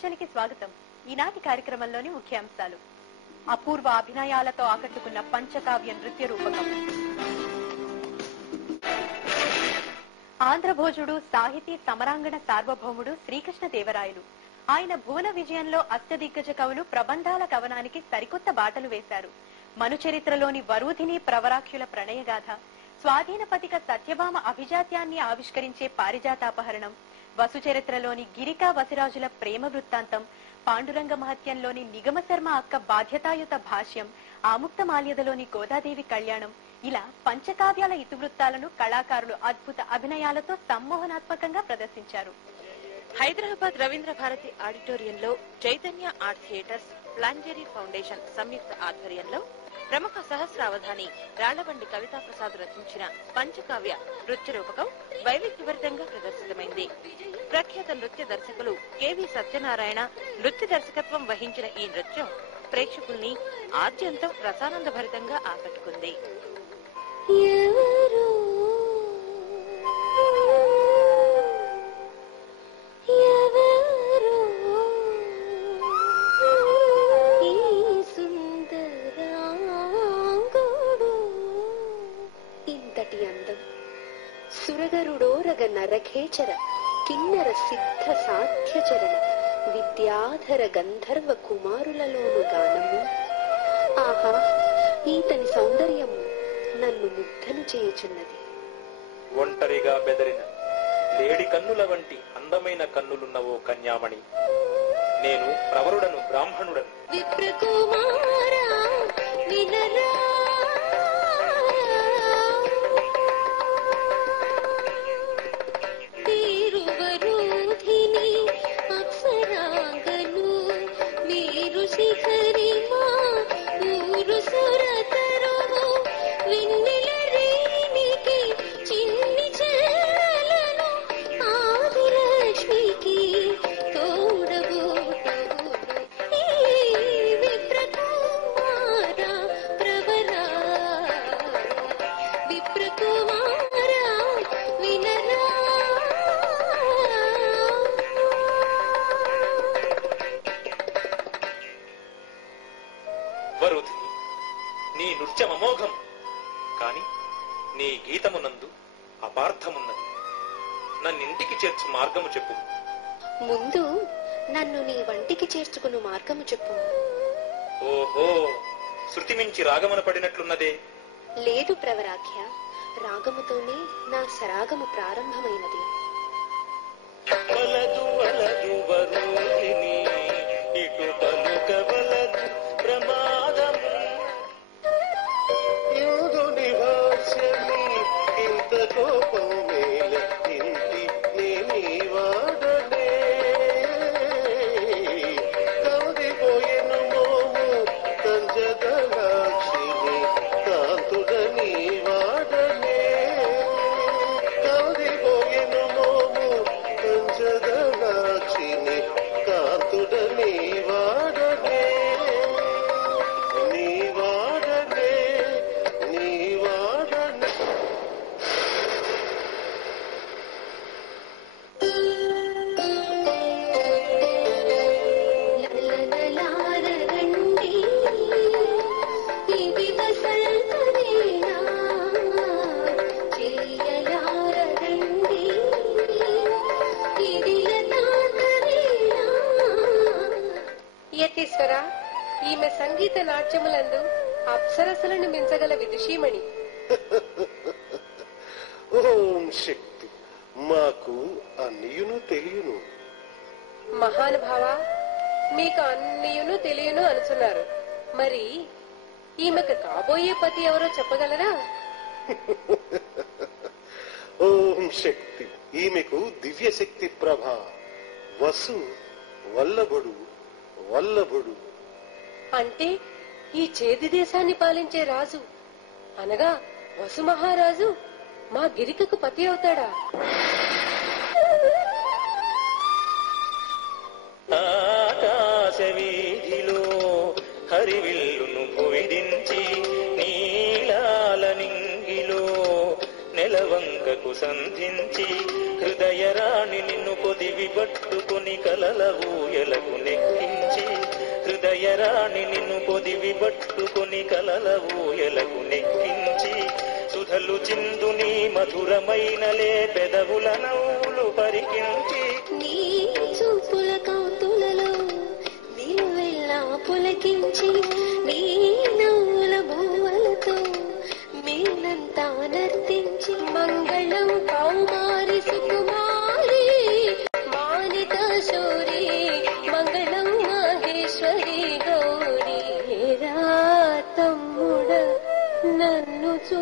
కళాంజలికి స్వాగతం. ఈనాటి కార్యక్రమంలోని ముఖ్యాంశాలు: అపూర్వ అభినయాలతో ఆకట్టుకున్న పంచకావ్య నృత్య రూపకం, ఆంధ్రభోజుడు సాహితీ సమరాంగణ సార్వభౌముడు శ్రీకృష్ణదేవరాయలు. ఆయన భువన విజయంలో అష్టదిగ్గజ కవులు ప్రబంధాల కవనానికి సరికొత్త బాటలు వేశారు. మనుచరిత్రలోని వరూధిని ప్రవరాఖ్యుల ప్రణయగాథ, స్వాధీనపతిక సత్యభామ అభిజాత్యాన్ని ఆవిష్కరించే పారిజాతాపహరణం, వసుచరిత్రలోని గిరికా వసిరాజుల ప్రేమ వృత్తాంతం, పాండురంగ మహత్యంలోని నిగమ శర్మ అక్క బాధ్యతాయుత భాష్యం, ఆముక్తమాల్యదలోని గోదాదేవి కళ్యాణం, ఇలా పంచకావ్యాల ఇతివృత్తాలను కళాకారులు అద్భుత అభినయాలతో సమ్మోహనాత్మకంగా ప్రదర్శించారు. హైదరాబాద్ రవీంద్ర భారతి ఆడిటోరియంలో చైతన్య ఆర్ట్ థియేటర్స్, ప్లాంజరీ ఫౌండేషన్ సంయుక్త ఆధ్వర్యంలో ప్రముఖ సహస్రావధాని రాళ్లబండి కవితా ప్రసాద్ రచించిన పంచకావ్య నృత్య రూపకం వైవిధ్యభరితంగా ప్రదర్శితమైంది. ప్రఖ్యాత నృత్య దర్శకులు కెవి సత్యనారాయణ నృత్య దర్శకత్వం వహించిన ఈ నృత్యం ప్రేక్షకుల్ని ఆద్యంతం రసానందభరితంగా ఆకట్టుకుంది. సురగరుడోరగ నరఖేచర కిన్నర సిద్ధ సాధ్యచరణ విద్యాధర గంధర్వ కుమారులలోను గానము. ఆహా, ఈతని సౌందర్యము నన్ను ముగ్ధను చేయుచున్నది. ఒంటరిగా బెదరిన లేడి కన్నుల వంటి అందమైన కన్నులున్న ఓ కన్యామణి, నేను ప్రవరుడను, బ్రాహ్మణుడను. విప్రకుమారా వినరా, వరుధిని, నీ నృత్యం అమోఘం, కాని నీ గీతమునందు అపార్థమున్నది. నన్నింటికి చేర్చు మార్గము చెప్పు. ముందు నన్ను నీ వంటికి చేర్చుకుని మార్గము చెప్పు. ఓహో, శృతి మించి రాగమున పడినట్లున్నదే. లేదు ప్రవరాఖ్య, రాగముతోనే నా సరాగము ప్రారంభమైనది. వలదు వలదు వరుధిని, ఇటు పలుకవలదు ప్రమాదము. యోధుని భాష్యమి ఇంత కోపం మేల ఇంటి నేని వాడనే. కౌదిపోయెను మోము కంజదలాక్షిని కాంతుడని వాడనే. కౌదిపోయెను మోము కంజదలాక్షిని కాంతుడని వాడనే. నీ వాడనే, నీ వాడనే. లలలలారరండి, ఇది వసంత వేళ. చెయ్యలారరండి, ఇది లతాంత వేళ. యతీశ్వర, ఈమె సంగీత నాట్యములందు అప్సరసలను మించగల విదుషీమణి. ఓం శక్తి, మాకు అన్నియును తెలియను. మహానుభావ, మీకు అన్నియును తెలియను అనుచున్నారు. మరి ఈమెకు కాబోయే పతి ఎవరో చెప్పగలరా? ఓం శక్తి, ఈమెకు దివ్య శక్తి ప్రభ. వసు వల్లభుడు, వల్లభుడు. అంటే ఈ చేది దేశాన్ని పాలించే రాజు అనగా వసు మహారాజు మా గిరికకు పతి అవుతాడా? ఆకాశ వీధిలో హరివిల్లును భువిదించి నీలాల నింగిలో నెలవంకకు కొలువుకు సంధించి హృదయరాణి నిన్ను పొదివి పట్టుకొని కలల ఊయలకు నెక్కించి హృదయరాణి నిన్ను పొదివి పట్టుకొని కలల ఊయలకు నెక్కించి సుధలు చిందుని మధురమైనలే పెదవుల నవ్వులు పరికించి నీ చూపుల కౌతులలో నిలువెల్లా పులకించి నీ నవ్వుల భూవలతో మేనంతా నర్తించి మంగళం కౌమారి సుకుమారి మానిత శౌరి మంగళం మహేశ్వరి గౌరీ రా తమ్ముడ నన్ను చూ